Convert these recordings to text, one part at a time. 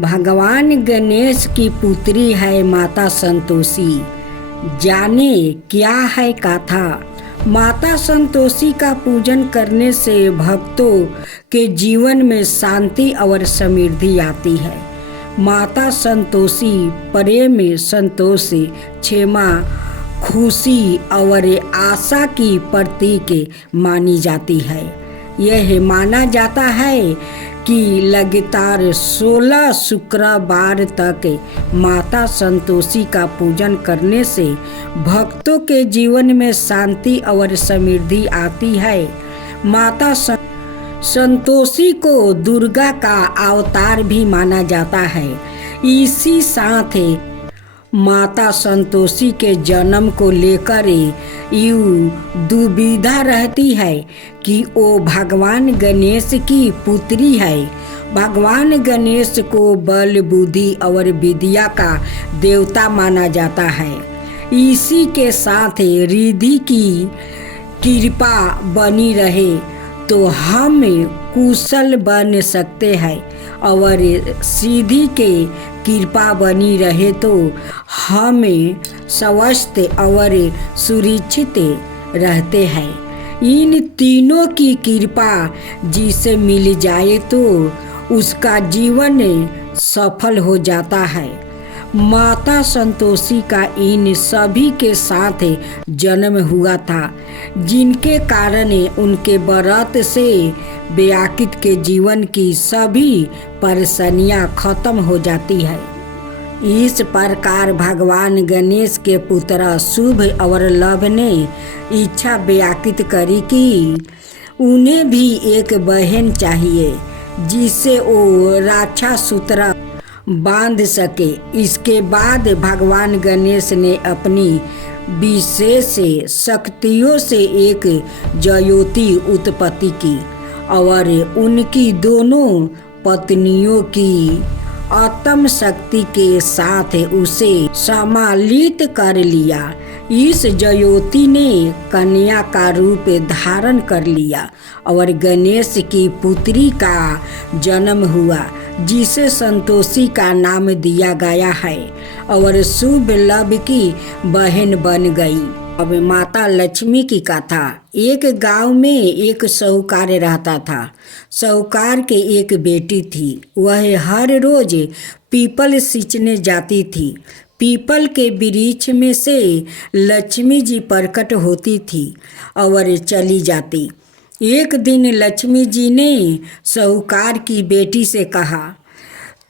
भगवान गणेश की पुत्री है माता संतोषी। जाने क्या है कथा। माता संतोषी का पूजन करने से भक्तों के जीवन में शांति और समृद्धि आती है। माता संतोषी प्रेम, संतोष, क्षमा, खुशी और आशा की प्रतीक मानी जाती है। यह माना जाता है कि लगातार 16 शुक्रवार तक माता संतोषी का पूजन करने से भक्तों के जीवन में शांति और समृद्धि आती है। माता संतोषी को दुर्गा का अवतार भी माना जाता है। इसी साथ माता संतोषी के जन्म को लेकर यूं दुविधा रहती है कि वो भगवान गणेश की पुत्री है। भगवान गणेश को बल, बुद्धि और विद्या का देवता माना जाता है। इसी के साथ रिद्धि की कृपा बनी रहे तो हम कुशल बन सकते हैं और सिद्धि के कृपा बनी रहे तो हम स्वस्थ और सुरक्षित रहते हैं। इन तीनों की कृपा जिसे मिल जाए तो उसका जीवन सफल हो जाता है। माता संतोषी का इन सभी के साथ जन्म हुआ था, जिनके कारण उनके व्रत से व्याकुल के जीवन की सभी परेशानियां खत्म हो जाती है। इस प्रकार भगवान गणेश के पुत्र शुभ और लभ ने इच्छा व्याकुल करी कि उन्हें भी एक बहन चाहिए जिससे वो रक्षा सूत्र बांध सके। इसके बाद भगवान गणेश ने अपनी विशेष शक्तियों से एक ज्योति उत्पत्ति की और उनकी दोनों पत्नियों की आत्म शक्ति के साथ उसे सम्मिलित कर लिया। इस ज्योति ने कन्या का रूप धारण कर लिया और गणेश की पुत्री का जन्म हुआ, जिसे संतोषी का नाम दिया गया है और शुभ लभ की बहन बन गई। अब माता लक्ष्मी की कथा। एक गांव में एक साहूकार रहता था। साहूकार के एक बेटी थी। वह हर रोज पीपल सींचने जाती थी। पीपल के वृक्ष में से लक्ष्मी जी प्रकट होती थी और चली जाती। एक दिन लक्ष्मी जी ने साहूकार की बेटी से कहा,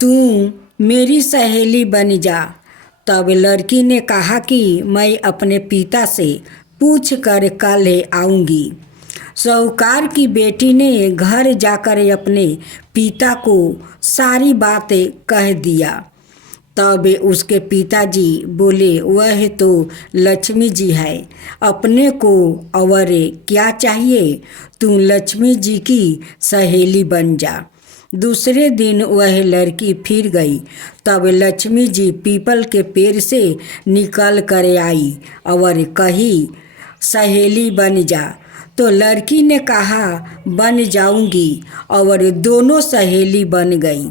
तू मेरी सहेली बन जा। तब लड़की ने कहा कि मैं अपने पिता से पूछ कर कल आऊँगी। साहूकार की बेटी ने घर जाकर अपने पिता को सारी बातें कह दिया। तब उसके पिताजी बोले, वह तो लक्ष्मी जी है, अपने को और क्या चाहिए, तू लक्ष्मी जी की सहेली बन जा। दूसरे दिन वह लड़की फिर गई। तब लक्ष्मी जी पीपल के पेड़ से निकल कर आई और कही, सहेली बन जा। तो लड़की ने कहा, बन जाऊंगी, और दोनों सहेली बन गई।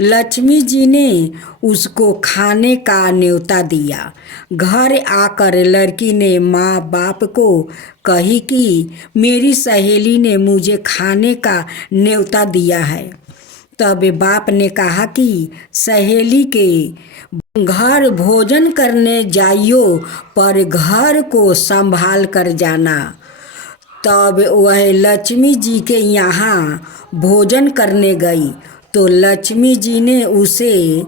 लक्ष्मी जी ने उसको खाने का न्योता दिया। घर आकर लड़की ने माँ बाप को कही कि मेरी सहेली ने मुझे खाने का न्योता दिया है। तब बाप ने कहा कि सहेली के घर भोजन करने जाइयो, पर घर को संभाल कर जाना। तब वह लक्ष्मी जी के यहाँ भोजन करने गई तो लक्ष्मी जी ने उसे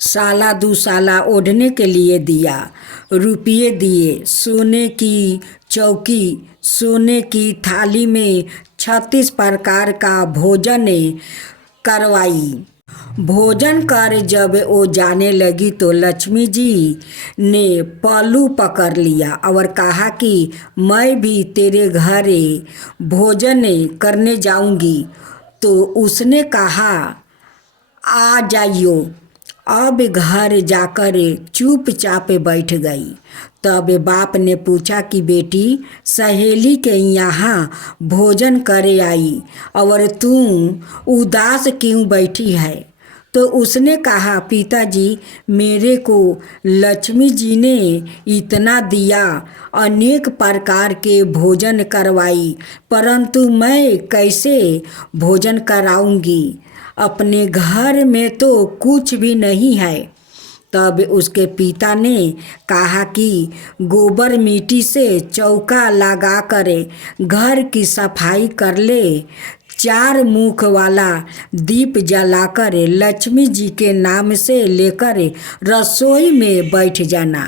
साला दूसाला ओढ़ने के लिए दिया, रुपये दिए, सोने की चौकी, सोने की थाली में 36 प्रकार का भोजन करवाई। भोजन कर जब वो जाने लगी तो लक्ष्मी जी ने पल्लू पकड़ लिया और कहा कि मैं भी तेरे घर भोजन करने जाऊंगी। तो उसने कहा, आ जाइयो। अब घर जाकर चुपचाप बैठ गई। तब बाप ने पूछा कि बेटी, सहेली के यहाँ भोजन करे आई और तू उदास क्यों बैठी है? तो उसने कहा, पिताजी, मेरे को लक्ष्मी जी ने इतना दिया, अनेक प्रकार के भोजन करवाई, परंतु मैं कैसे भोजन कराऊंगी? अपने घर में तो कुछ भी नहीं है। तब उसके पिता ने कहा कि गोबर मिट्टी से चौका लगा कर घर की सफाई कर ले, 4 मुख वाला दीप जलाकर लक्ष्मी जी के नाम से लेकर रसोई में बैठ जाना।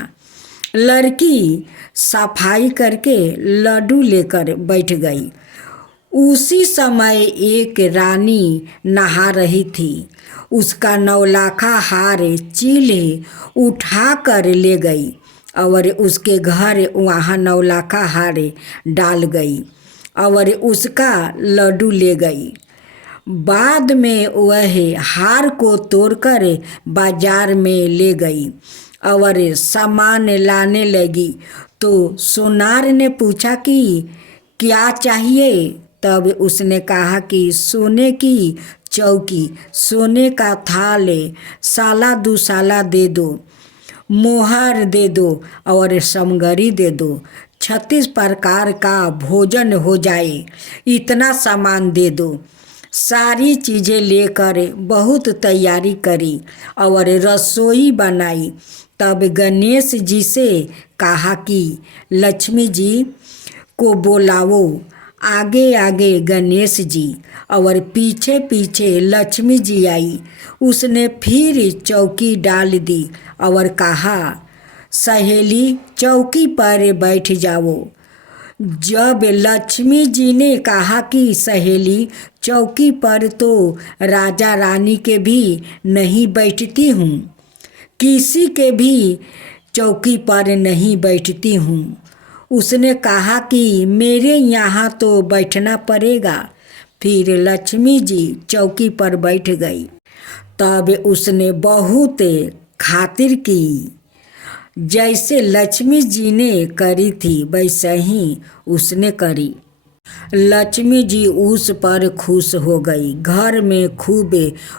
लड़की सफाई करके लड्डू लेकर बैठ गई। उसी समय एक रानी नहा रही थी। उसका 9 लाखा हार चीले उठा कर ले गई और उसके घर वहाँ 9 लाखा हार डाल गई और उसका लड्डू ले गई। बाद में वह हार को तोड़कर बाजार में ले गई और सामान लाने लगी। तो सोनार ने पूछा कि क्या चाहिए? तब उसने कहा कि सोने की चौकी, सोने का थाल, साला दुसाला दे दो, मोहर दे दो और समगरी दे दो, 36 प्रकार का भोजन हो जाए, इतना सामान दे दो। सारी चीज़ें लेकर बहुत तैयारी करी और रसोई बनाई। तब गणेश जी से कहा कि लक्ष्मी जी को बुलाओ। आगे आगे गणेश जी और पीछे पीछे लक्ष्मी जी आई। उसने फिर चौकी डाल दी और कहा, सहेली चौकी पर बैठ जाओ। जब लक्ष्मी जी ने कहा कि सहेली चौकी पर तो राजा रानी के भी नहीं बैठती हूँ, किसी के भी चौकी पर नहीं बैठती हूँ। उसने कहा कि मेरे यहाँ तो बैठना पड़ेगा। फिर लक्ष्मी जी चौकी पर बैठ गई। तब उसने बहुत खातिर की। जैसे लक्ष्मी जी ने करी थी वैसे ही उसने करी। लक्ष्मी जी उस पर खुश हो गई। घर में खूब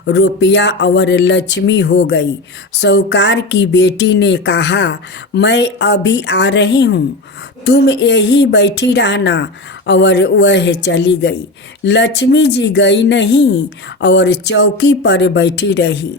रुपया और लक्ष्मी हो गई। साहूकार की बेटी ने कहा, मैं अभी आ रही हूँ, तुम यही बैठी रहना, और वह चली गई। लक्ष्मी जी गई नहीं और चौकी पर बैठी रही।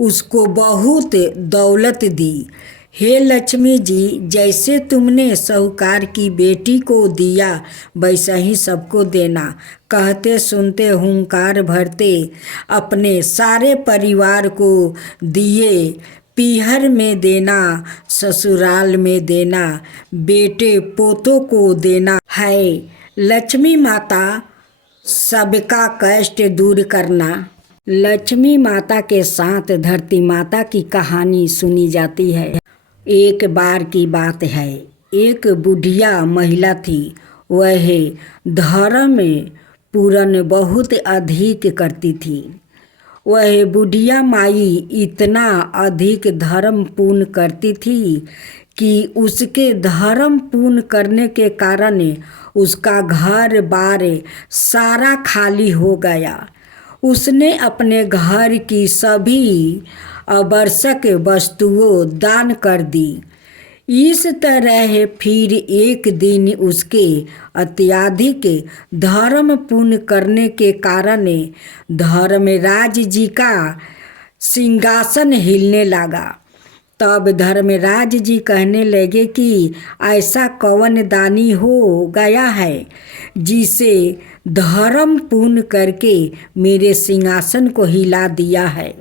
उसको बहुत दौलत दी। हे लक्ष्मी जी, जैसे तुमने साहूकार की बेटी को दिया वैसा ही सबको देना। कहते सुनते हुंकार भरते अपने सारे परिवार को दिए। पीहर में देना, ससुराल में देना, बेटे पोतों को देना है। लक्ष्मी माता सबका कष्ट दूर करना। लक्ष्मी माता के साथ धरती माता की कहानी सुनी जाती है। एक बार की बात है, एक बुढ़िया महिला थी। वह धर्म पूरन बहुत अधिक करती थी। वह बुढ़िया माई इतना अधिक धर्म पूर्ण करती थी कि उसके धर्म पूर्ण करने के कारण उसका घर बार सारा खाली हो गया। उसने अपने घर की सभी आवश्यक वस्तुओं दान कर दी। इस तरह फिर एक दिन उसके अत्यधिक धर्म पूर्ण करने के कारण धर्मराज जी का सिंहासन हिलने लगा। तब धर्मराज जी कहने लगे कि ऐसा कौन दानी हो गया है जिसे धर्म पूर्ण करके मेरे सिंहासन को हिला दिया है।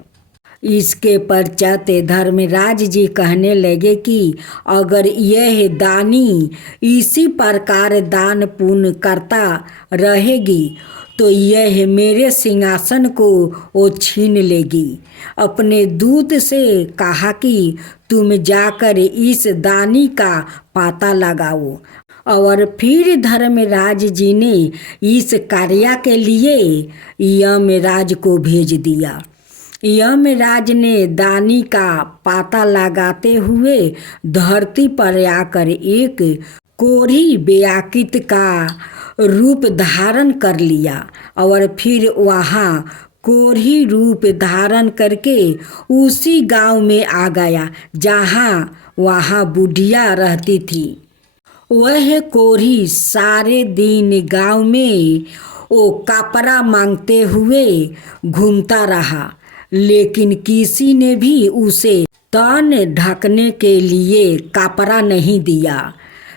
इसके पश्चात धर्मराज जी कहने लगे कि अगर यह दानी इसी प्रकार दान पुण्य करता रहेगी तो यह मेरे सिंहासन को वो छीन लेगी। अपने दूत से कहा कि तुम जाकर इस दानी का पता लगाओ। और फिर धर्मराज जी ने इस कार्य के लिए यमराज को भेज दिया। यमराज ने दानी का पता लगाते हुए धरती पर आकर एक कोढ़ी व्याकृत का रूप धारण कर लिया और फिर वहाँ कोढ़ी रूप धारण करके उसी गांव में आ गया जहाँ वहाँ बुढ़िया रहती थी। वह कोढ़ी सारे दिन गांव में वो कपड़ा मांगते हुए घूमता रहा, लेकिन किसी ने भी उसे तन ढकने के लिए कपड़ा नहीं दिया।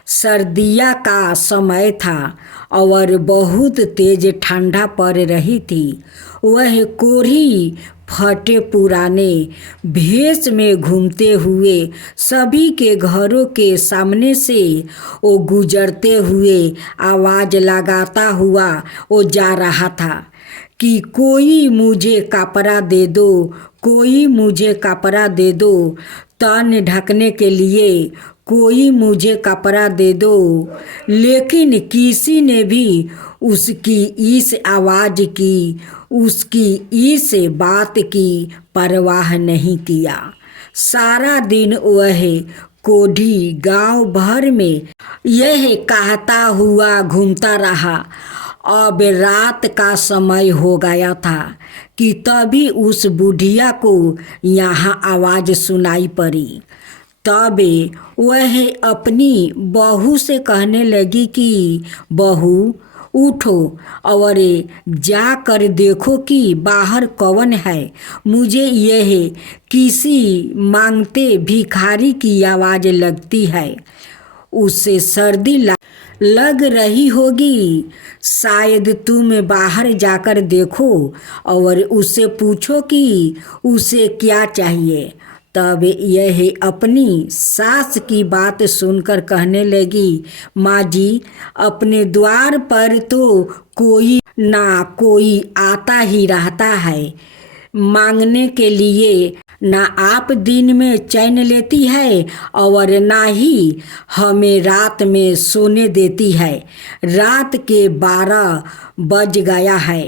सर्दिया का समय था और बहुत तेज ठंडा पड़ रही थी। वह कोढ़ी फटे पुराने भेष में घूमते हुए सभी के घरों के सामने से वो गुजरते हुए आवाज़ लगाता हुआ वो जा रहा था कि कोई मुझे कपड़ा दे दो, कोई मुझे कपड़ा दे दो, तन ढकने के लिए कोई मुझे कपड़ा दे दो। लेकिन किसी ने भी उसकी इस आवाज़ की, उसकी इस बात की परवाह नहीं किया। सारा दिन वह कोढ़ी गांव भर में यह कहता हुआ घूमता रहा। अब रात का समय हो गया था कि तभी उस बुढ़िया को यहाँ आवाज़ सुनाई पड़ी। तब वह अपनी बहू से कहने लगी कि बहू उठो और जाकर देखो कि बाहर कौन है। मुझे यह किसी मांगते भिखारी की आवाज़ लगती है। उससे सर्दी लग रही होगी, शायद तुम बाहर जाकर देखो और उससे पूछो कि उसे क्या चाहिए। तब यह अपनी सास की बात सुनकर कहने लगी, माँ जी, अपने द्वार पर तो कोई ना कोई आता ही रहता है मांगने के लिए। ना आप दिन में चैन लेती है और ना ही हमें रात में सोने देती है। रात के 12 बज गया है,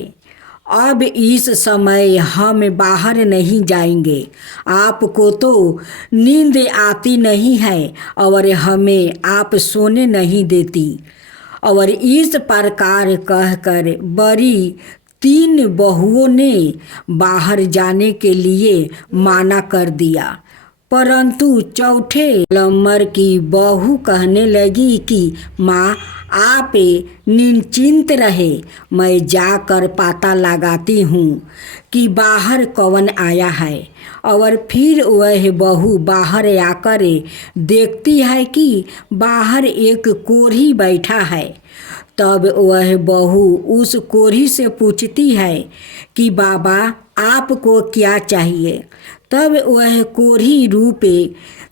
अब इस समय हम बाहर नहीं जाएंगे। आपको तो नींद आती नहीं है और हमें आप सोने नहीं देती। और इस प्रकार कहकर बड़ी 3 बहुओं ने बाहर जाने के लिए माना कर दिया, परंतु चौथे नंबर की बहू कहने लगी कि माँ, आप निश्चिंत रहे, मैं जाकर पता लगाती हूँ कि बाहर कौन आया है। और फिर वह बहू बाहर आकर देखती है कि बाहर एक कोढ़ी बैठा है। तब वह बहू उस कोढ़ी से पूछती है कि बाबा, आपको क्या चाहिए। तब वह कोढ़ी रूप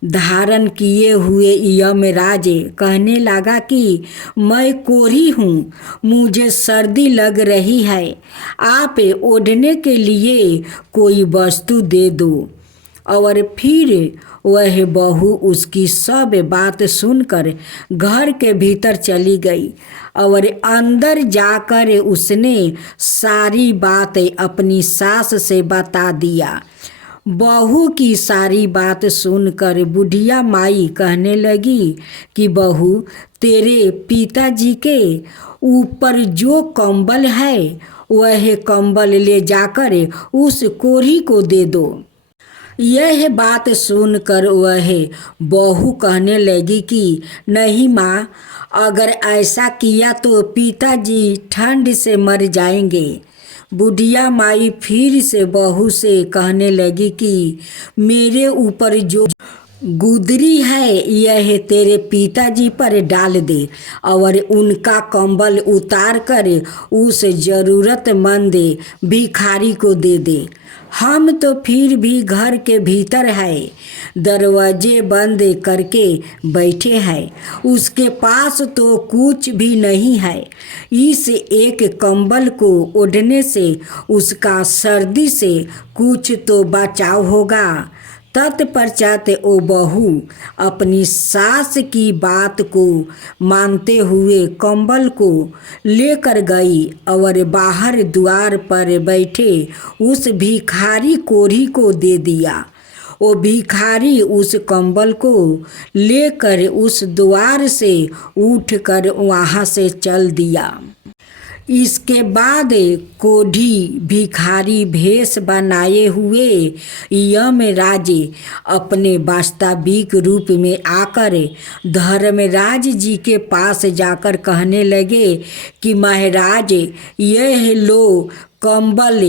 धारण किए हुए यमराज कहने लगा कि मैं कोढ़ी हूँ, मुझे सर्दी लग रही है, आप ओढ़ने के लिए कोई वस्तु दे दो। और फिर वह बहू उसकी सब बात सुनकर घर के भीतर चली गई और अंदर जाकर उसने सारी बात अपनी सास से बता दिया। बहू की सारी बात सुनकर बुढ़िया माई कहने लगी कि बहू, तेरे पिताजी के ऊपर जो कंबल है वह कंबल ले जाकर उस कोढ़ी को दे दो। यह बात सुनकर वह बहू कहने लगी कि नहीं माँ, अगर ऐसा किया तो पिताजी ठंड से मर जाएंगे। बुढ़िया माई फिर से बहू से कहने लगी कि मेरे ऊपर जो गुदरी है यह तेरे पिताजी पर डाल दे और उनका कंबल उतार कर उस ज़रूरतमंद भिखारी को दे दे। हम तो फिर भी घर के भीतर है, दरवाजे बंद करके बैठे हैं, उसके पास तो कुछ भी नहीं है। इस एक कंबल को ओढ़ने से उसका सर्दी से कुछ तो बचाव होगा। तत्पश्चात ओ बहू अपनी सास की बात को मानते हुए कंबल को लेकर गई और बाहर द्वार पर बैठे उस भिखारी कोढ़ी को दे दिया। वो भिखारी उस कंबल को लेकर उस द्वार से उठकर वहाँ से चल दिया। इसके बाद कोढ़ी भिखारी भेष बनाए हुए यमराज अपने वास्तविक रूप में आकर धर्मराज जी के पास जाकर कहने लगे कि महाराज, यह लो कंबल।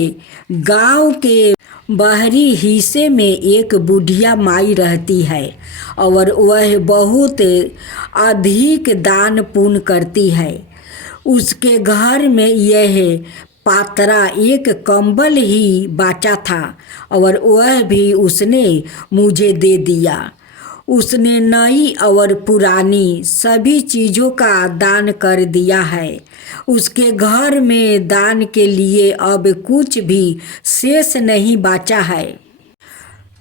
गांव के बाहरी हिस्से में एक बुढ़िया माई रहती है और वह बहुत अधिक दान पुण्य करती है। उसके घर में यह पात्रा एक कंबल ही बचा था और वह भी उसने मुझे दे दिया। उसने नई और पुरानी सभी चीज़ों का दान कर दिया है। उसके घर में दान के लिए अब कुछ भी शेष नहीं बचा है।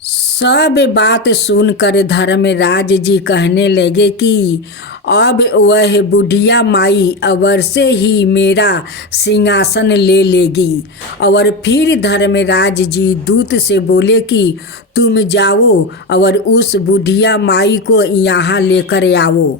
सब बात सुनकर धर्मराज जी कहने लगे कि अब वह बुढ़िया माई अवश्य ही मेरा सिंहासन ले लेगी। और फिर धर्मराज जी दूत से बोले कि तुम जाओ और उस बुढ़िया माई को यहाँ लेकर आओ।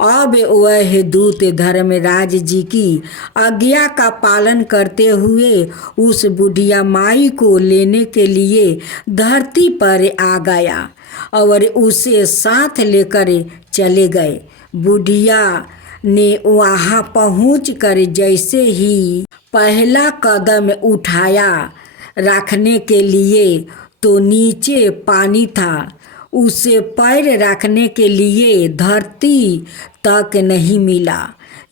अब वह दूत धर्मराज जी की आज्ञा का पालन करते हुए उस बुढ़िया माई को लेने के लिए धरती पर आ गया और उसे साथ लेकर चले गए। बुढ़िया ने वहाँ पहुंचकर जैसे ही पहला कदम उठाया रखने के लिए तो नीचे पानी था। उसे पैर रखने के लिए धरती तक नहीं मिला।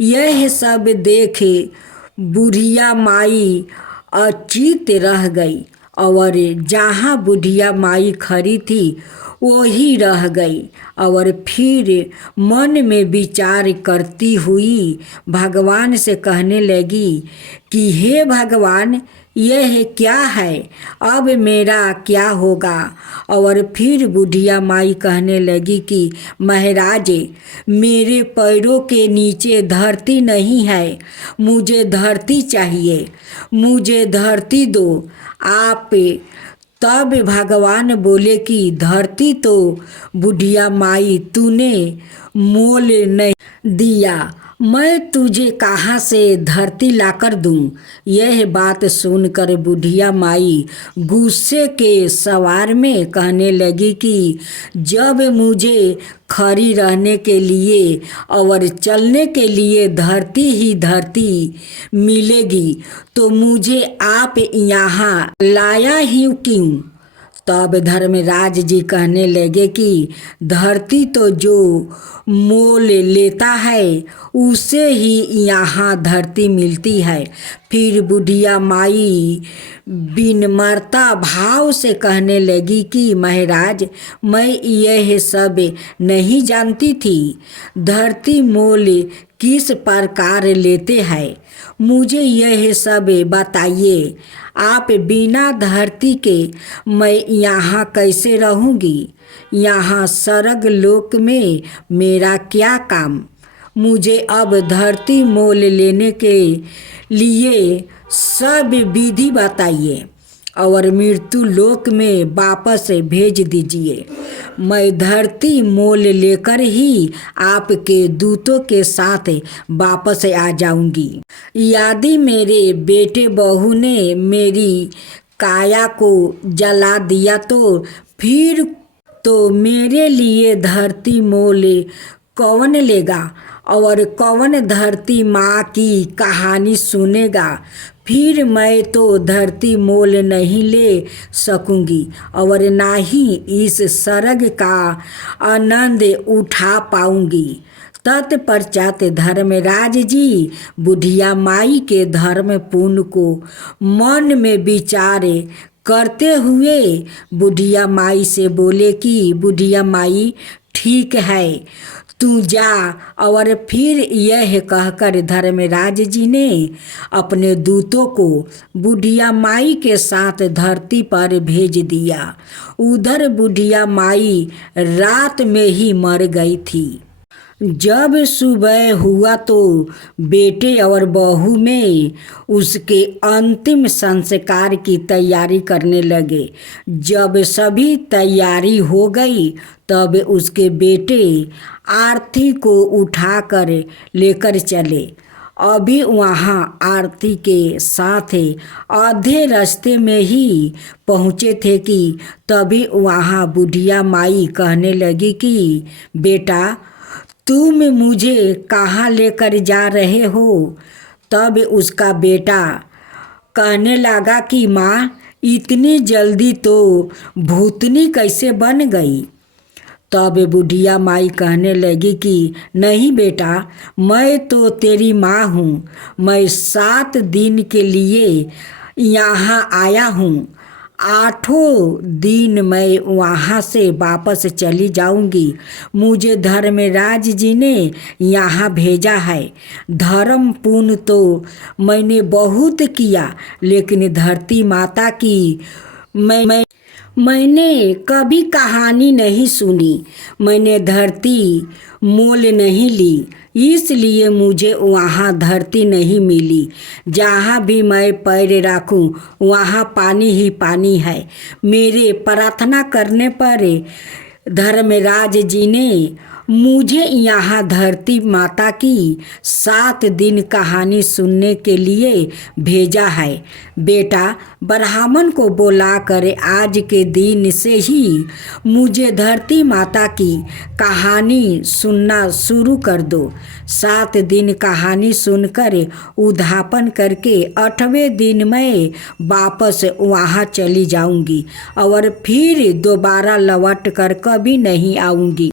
यह सब देख बुढ़िया माई अचेत रह गई और जहाँ बुढ़िया माई खड़ी थी वही रह गई और फिर मन में विचार करती हुई भगवान से कहने लगी कि हे भगवान, यह क्या है, अब मेरा क्या होगा। और फिर बुढ़िया माई कहने लगी कि महाराज, मेरे पैरों के नीचे धरती नहीं है, मुझे धरती चाहिए, मुझे धरती दो आप। तब भगवान बोले कि धरती तो बुढ़िया माई तूने मोल नहीं दिया, मैं तुझे कहाँ से धरती लाकर दूं। यह बात सुनकर बुढ़िया माई गुस्से के सवार में कहने लगी कि जब मुझे खड़ी रहने के लिए और चलने के लिए धरती ही धरती मिलेगी तो मुझे आप यहाँ लाया ही क्यों। तब धर्मराज जी कहने लगे कि धरती तो जो मोल लेता है उसे ही यहाँ धरती मिलती है। फिर बुढ़िया माई विनम्रता भाव से कहने लगी कि महाराज, मैं यह सब नहीं जानती थी, धरती मोल किस प्रकार लेते हैं, मुझे यह सब बताइए। आप बिना धरती के मैं यहाँ कैसे रहूँगी, यहाँ स्वर्ग लोक में मेरा क्या काम। मुझे अब धरती मोल लेने के लिए सब विधि बताइए और मृत्यु लोक में वापस भेज दीजिए। मैं धरती मोल लेकर ही आपके दूतों के साथ वापस आ जाऊंगी। यदि मेरे बेटे बहू ने मेरी काया को जला दिया तो फिर तो मेरे लिए धरती मोल कौन लेगा और कौन धरती माँ की कहानी सुनेगा। फिर मैं तो धरती मोल नहीं ले सकूंगी और ना ही इस स्वर्ग का आनंद उठा पाऊंगी। तत्पश्चात धर्मराज जी बुढ़िया माई के धर्म पुण्य को मन में विचार करते हुए बुढ़िया माई से बोले कि बुढ़िया माई, ठीक है, तू जा। और फिर यह कहकर धर्मराज जी ने अपने दूतों को बुढ़िया माई के साथ धरती पर भेज दिया। उधर बुढ़िया माई रात में ही मर गई थी। जब सुबह हुआ तो बेटे और बहू में उसके अंतिम संस्कार की तैयारी करने लगे। जब सभी तैयारी हो गई तब उसके बेटे आरती को उठाकर लेकर चले अभी वहाँ आरती के साथ आधे रास्ते में ही पहुँचे थे कि तभी वहाँ बुढ़िया माई कहने लगी कि बेटा तुम मुझे कहाँ लेकर जा रहे हो। तब उसका बेटा कहने लगा कि माँ इतनी जल्दी तो भूतनी कैसे बन गई। तब बुढ़िया माई कहने लगी कि नहीं बेटा, मैं तो तेरी माँ हूँ। मैं 7 दिन के लिए यहाँ आया हूँ। 8 दिन मैं वहाँ से वापस चली जाऊँगी। मुझे धर्मराज जी ने यहाँ भेजा है। धर्म पुण्य तो मैंने बहुत किया, लेकिन धरती माता की मैंने कभी कहानी नहीं सुनी। मैंने धरती मोल नहीं ली, इसलिए मुझे वहाँ धरती नहीं मिली। जहाँ भी मैं पैर रखूँ वहाँ पानी ही पानी है। मेरे प्रार्थना करने पर धर्मराज जी ने मुझे यहाँ धरती माता की 7 दिन कहानी सुनने के लिए भेजा है। बेटा ब्राह्मण को बुलाकर आज के दिन से ही मुझे धरती माता की कहानी सुनना शुरू कर दो। 7 दिन कहानी सुनकर उद्यापन करके 8वें दिन मैं वापस वहाँ चली जाऊँगी और फिर दोबारा लौट कर कभी नहीं आऊँगी।